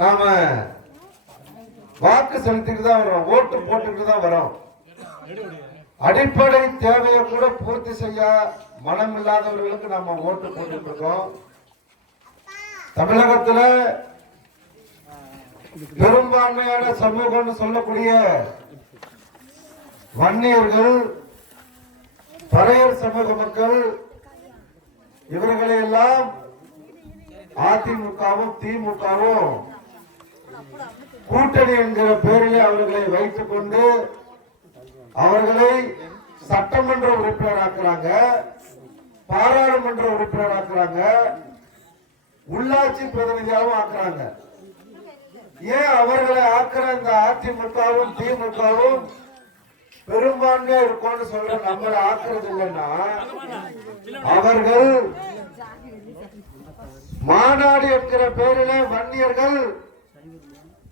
நாம வாக்கு செலுத்திட்டு தான் வரோம், ஓட்டு போட்டுட்டு தான் வரோம். அடிப்படை தேவையை கூட பூர்த்தி செய்ய மனம் இல்லாதவர்களுக்கு நாம ஓட்டு போட்டுட்டு இருக்கோம். தமிழகத்துல பெரும்பான்மையான சமூகம் சொல்லக்கூடிய வன்னியர்கள், பறையர் சமூக மக்கள், இவர்களை எல்லாம் அதிமுகவும் திமுகவும் கூட்டணி என்கிற பெயரிலே அவர்களை வைத்துக் கொண்டு அவர்களை சட்டமன்ற உறுப்பினர் ஆக்குறாங்க, பாராளுமன்ற உறுப்பினர் ஆக்குறாங்க, உள்ளாட்சி பிரதிநிதியாகவும் ஆக்குறாங்க. ஏன் அவர்களை ஆக்குற இந்த அதிமுகவும் திமுகவும் பெரும்பான்மையா இருக்கும்னு சொல்ற நம்மளை ஆக்குறது இல்லைன்னா, அவர்கள் மாநாடு என்கிற பெயரிலே வன்னியர்கள்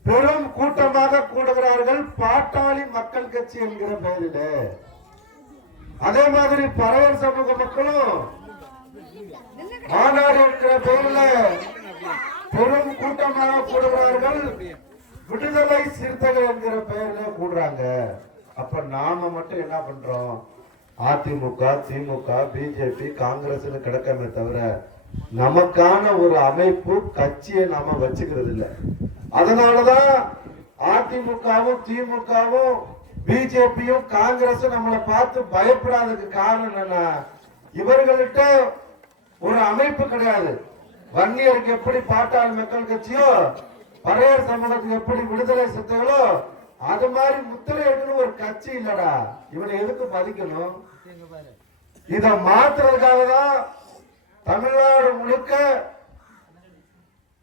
பெரும் கூட்டமாக கூடுகிறார்கள் பாட்டாளி மக்கள் கட்சி என்கிற பெயரிலே. அதே மாதிரி பறையர் சமூக மக்களும் மாநாடு என்கிற பெயரில் பெரும் கூட்டமாக கூடுகிறார்கள் விடுதலை சிறுத்தைகள் என்கிற பெயரில் கூடுறாங்க. அப்ப நாம மட்டும் என்ன பண்றோம்? அதிமுக, திமுக, பிஜேபி, காங்கிரஸ் கிடக்கமே தவிர நமக்கான ஒரு அமைப்பு கட்சியை நாம வச்சுக்கிறது இல்லை. அதனாலதான் அதிமுகவும் திமுகவும் பிஜேபியும் காங்கிரஸும் நம்மளை பார்த்து பயப்படாததுக்கு காரணம் என்னன்னா, இவர்கள்ட்ட ஒரு அமைப்பு கிடையாது. வன்னியருக்கு எப்படி பாட்டாளி மக்கள் கட்சியோ, பறையர் சமூகத்துக்கு எப்படி விடுதலை சிறுத்தைகளோ, அது மாதிரி முத்திரையிடணும் ஒரு கட்சி இல்லடா. இவனை எதுக்கு மதிக்கணும்? இத மாத்துறதுக்காக தான் தமிழ்நாடு முழுக்க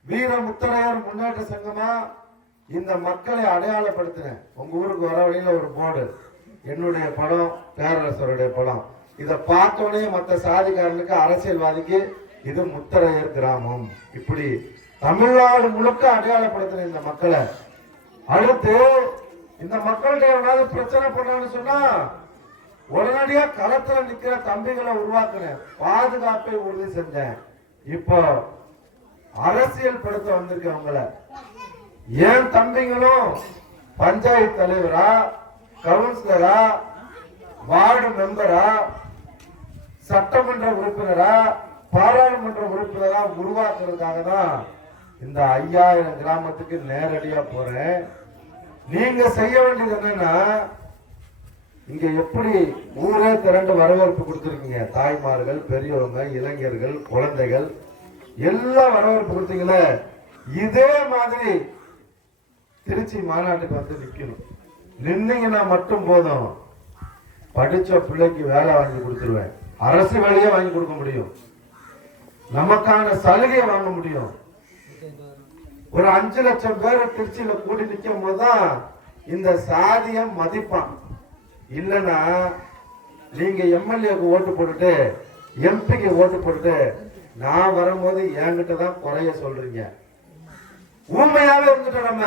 வீர முத்தரையர் முன்னேற்ற சங்கமா இந்த மக்களை அடையாளப்படுத்தினேன். உங்க ஊருக்கு வர வழியில ஒரு போர்டு, என்னுடைய படம், பேரரசருடைய படம். இதை பார்த்தோடனே மற்ற சாதிக்காரனுக்கு, அரசியல்வாதிக்கு இது முத்தரையர் கிராமம். இப்படி தமிழ்நாடு முழுக்க அடையாளப்படுத்தின இந்த மக்களை. அடுத்து இந்த மக்கள்கிட்ட எவனாவது பிரச்சனை பண்ணான்னு சொன்னா உடனடியா களத்துல நிக்கிற தம்பிகளை உருவாக்குனேன், பாதுகாப்பை உறுதி செஞ்சேன். இப்போ அரசியல் படுத்த வந்திருக்கேன் உங்களை. ஏன் தம்பிங்களும் பஞ்சாயத்து தலைவரா, கவுன்சிலரா, வார்டு மெம்பரா, சட்டமன்ற உறுப்பினரா, பாராளுமன்ற உறுப்பினரா உருவாக்குறதுக்காக தான் இந்த 5000 கிராமத்துக்கு நேரடியா போறேன். நீங்க செய்ய வேண்டியது என்னன்னா, இங்க எப்படி ஊரே திரண்டு வரவேற்பு கொடுத்திருக்கீங்க, தாய்மார்கள், பெரியவங்க, இளைஞர்கள், குழந்தைகள் எல்லாம் வரவேற்பு கொடுத்தீங்களே, இதே மாதிரி திருச்சி மாநாட்டுக்கு வந்து நிக்கணும். நின்னீங்கன்னா மட்டும் போதும், படிச்ச பிள்ளைக்கு வேலை வாங்கி கொடுத்துருவேன். அரசு வேலையை வாங்கி கொடுக்க முடியும், நமக்கான சலுகையை வாங்க முடியும். ஒரு 5 லட்சம் பேரை திருச்சியில கூட்டி நிற்கும் போதுதான் இந்த சாதிய மதிப்பான். இல்லைன்னா நீங்க எம்எல்ஏக்கு ஓட்டு போட்டுட்டு, எம்பிக்கு ஓட்டு போட்டுட்டு, நான் வரும்போது என்கிட்ட தான் குறைய சொல்றீங்க. ஊமையாவே இருந்துட்டோம். நம்ம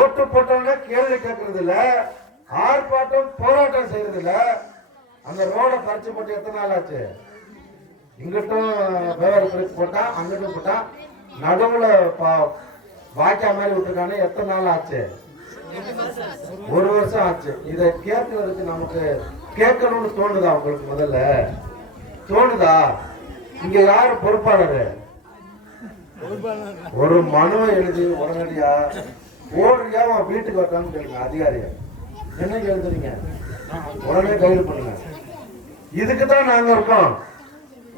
ஓட்டு போட்டோம்னா கேள்வி கேட்கறது இல்ல, ஆர்ப்பாட்டம் போராட்டம் செய்யறது இல்ல. அந்த ரோட பறிச்சு போட்டு எத்தனை நாள் ஆச்சு? இங்கிட்டும் விவரம் போட்டா, அங்கிட்டும் போட்டா, நடுவுல வாய்க்கா மாதிரி விட்டுருக்கானே, எத்தனை நாள் ஆச்சு? 1 வருஷம் ஆச்சு. இதை கேட்கறதுக்கு நமக்கு கேட்கணும்னு தோணுதா? உங்களுக்கு முதல்ல தோணுதா? இங்க யாரு பொறுப்பாளர்? ஒரு மனுவை எழுதி உடனடியா போடுறியா வீட்டுக்கு வரட்டான்னு கேளுங்க அதிகாரியா. என்னைக்கு எழுதுறீங்க? உடனே கைது பண்ணுங்க. இதுக்கு தான் நாங்க இருக்கோம்.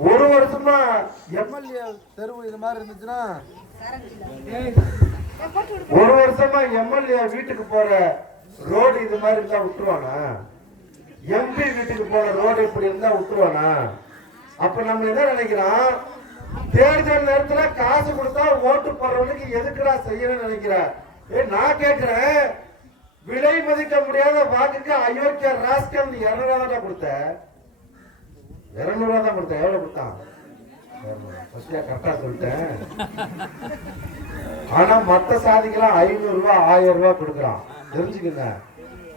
1 வருஷமா எம்எல்ஏ தெருவு இது மாதிரி இருந்துச்சுன்னா, 1 வருஷமா எம்எல்ஏ வீட்டுக்கு போற ரோடு இது மாதிரி இருந்தா விட்டுருவானா? எம்பி வீட்டுக்கு போற ரோடு இப்படி இருந்தா விட்டுருவானா? அப்ப நம்ம என்ன நினைக்கிறோம்? தேர்தல் நேரத்துல காசு கொடுத்தா ஓட்டு போடுறவனுக்கு எதுக்குடா செய்யணும்னு நினைக்கிற? நான் கேட்கிறேன், விலை மதிக்க முடியாத வாக்குக்கு அயோக்கிய ராஸ்கல் 200 ரூபா கொடுத்த, 200 ரூபா தான் கொடுத்த. எவ்வளவு கொடுத்தான்? கரெக்டா சொல்லிட்டேன். ஆனா மத்த சாதிக்கெல்லாம் 500 ரூபா 1000 ரூபா கொடுக்குறான். தெரிஞ்சுக்கங்க,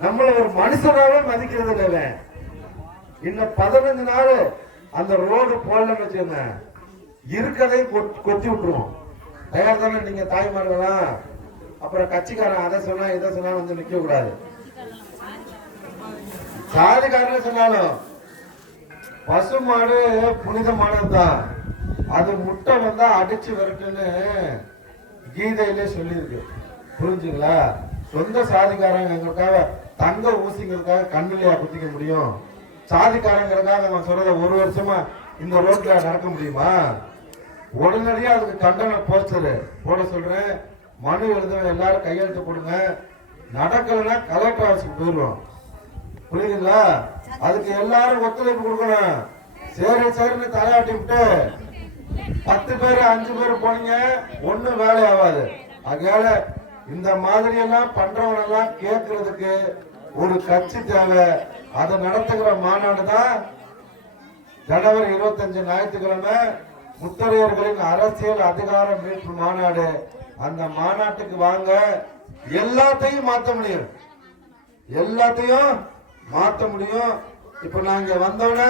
நம்மள ஒரு மனுஷனாவே மதிக்கிறது இல்லை. இன்னும் 15 நாள் அந்த ரோடு போடலன்னு வச்சுக்கோங்க, இருக்கதை கொத்தி விட்டுருவோம். தயார் தானே நீங்க தாய்மார்களா? அப்புறம் கட்சிக்காரன் அதை சொன்னா இதை சொன்னா வந்து நிக்க கூடாது. சாதிக்காரன் சொன்னாலும் பசுமாடு புனிதமானதுதான், அது முட்டை வந்தா அடிச்சு வரட்டுன்னு கீதையிலே சொல்லியிருக்கு. புரிஞ்சுங்களா? சொந்த சாதிக்காரங்க எங்களுக்காக தங்க ஊசிங்களுக்காக கண்ணுலையா குத்திக்க முடியும்? சாதிக்காரங்களுக்காக அவன் சொல்றத ஒரு வருஷமா இந்த ரோட்ல நடக்க முடியுமா? உடனடியா அதுக்கு கண்டன போஸ்டர் போட சொல்றேன். மனு எழுத எல்லாரும் கையெழுத்து போடுங்க. நடக்கலன்னா கலெக்டர் ஆஃபீஸுக்கு போயிடுவோம். புரியுதுங்களா? அதுக்கு எல்லாரும் ஒத்துழைப்பு கொடுக்கணும். சரி சரின்னு தலையாட்டி விட்டு 10 பேர் 5 பேர் போனீங்க, ஒண்ணும் வேலை ஆகாது. அதனால இந்த மாதிரி எல்லாம் பண்றவனெல்லாம் கேட்கறதுக்கு ஒரு கட்சி தேவை. அதை நடத்துகிற மாநாடு தான் ஜனவரி 25 ஞாயிற்றுக்கிழமை முத்தரையர்களின் அரசியல் அதிகார மீட்பு மாநாடு. அந்த மாநாட்டுக்கு வாங்க. எல்லாத்தையும் மாற்ற முடியும், எல்லாத்தையும் மாற்ற முடியும். இப்ப நாங்க வந்தோடனே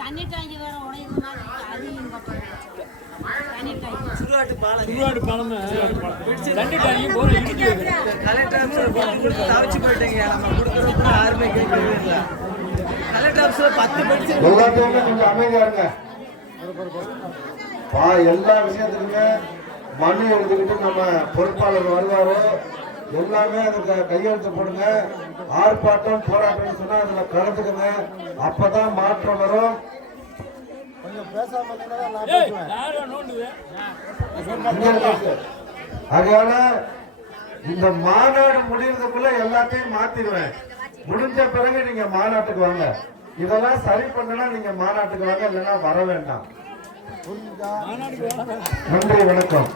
தண்ணி டாங்கி வேற உடையுதுன்னா சுடுகாட்டு பாலம் தண்ணி டாங்கி போற கலெக்டர் ஆஃபீஸ்ல தவிச்சு போயிட்டீங்க. நம்ம கொடுக்கறது யாருமே கேட்கல. கலெக்டர் ஆஃபீஸ்ல 10 படிச்சு எல்லாத்தையுமே கொஞ்சம் அமைதியா இருங்க. எல்லா விஷயத்துக்குமே மனு எழுதிக்கிட்டு நம்ம பொறுப்பாளர் வருவாரு. எல்லாமே அதுக்கு கையெழுத்து போடுங்க. ஆர்ப்பாட்டம் போராட்டம் சொன்னா அதுல கலந்துக்குங்க. அப்பதான் மாற்றம் வரும். அதனால இந்த மாநாடு முடியறதுக்குள்ள எல்லாத்தையும் மாத்திடுவேன். முடிஞ்ச பிறகு நீங்க மாநாட்டுக்கு வாங்க. இதெல்லாம் சரி பண்ணனா நீங்க மாநாட்டுக்கு வாங்க, இல்லைன்னா வர வேண்டாம். நன்றி, வணக்கம்.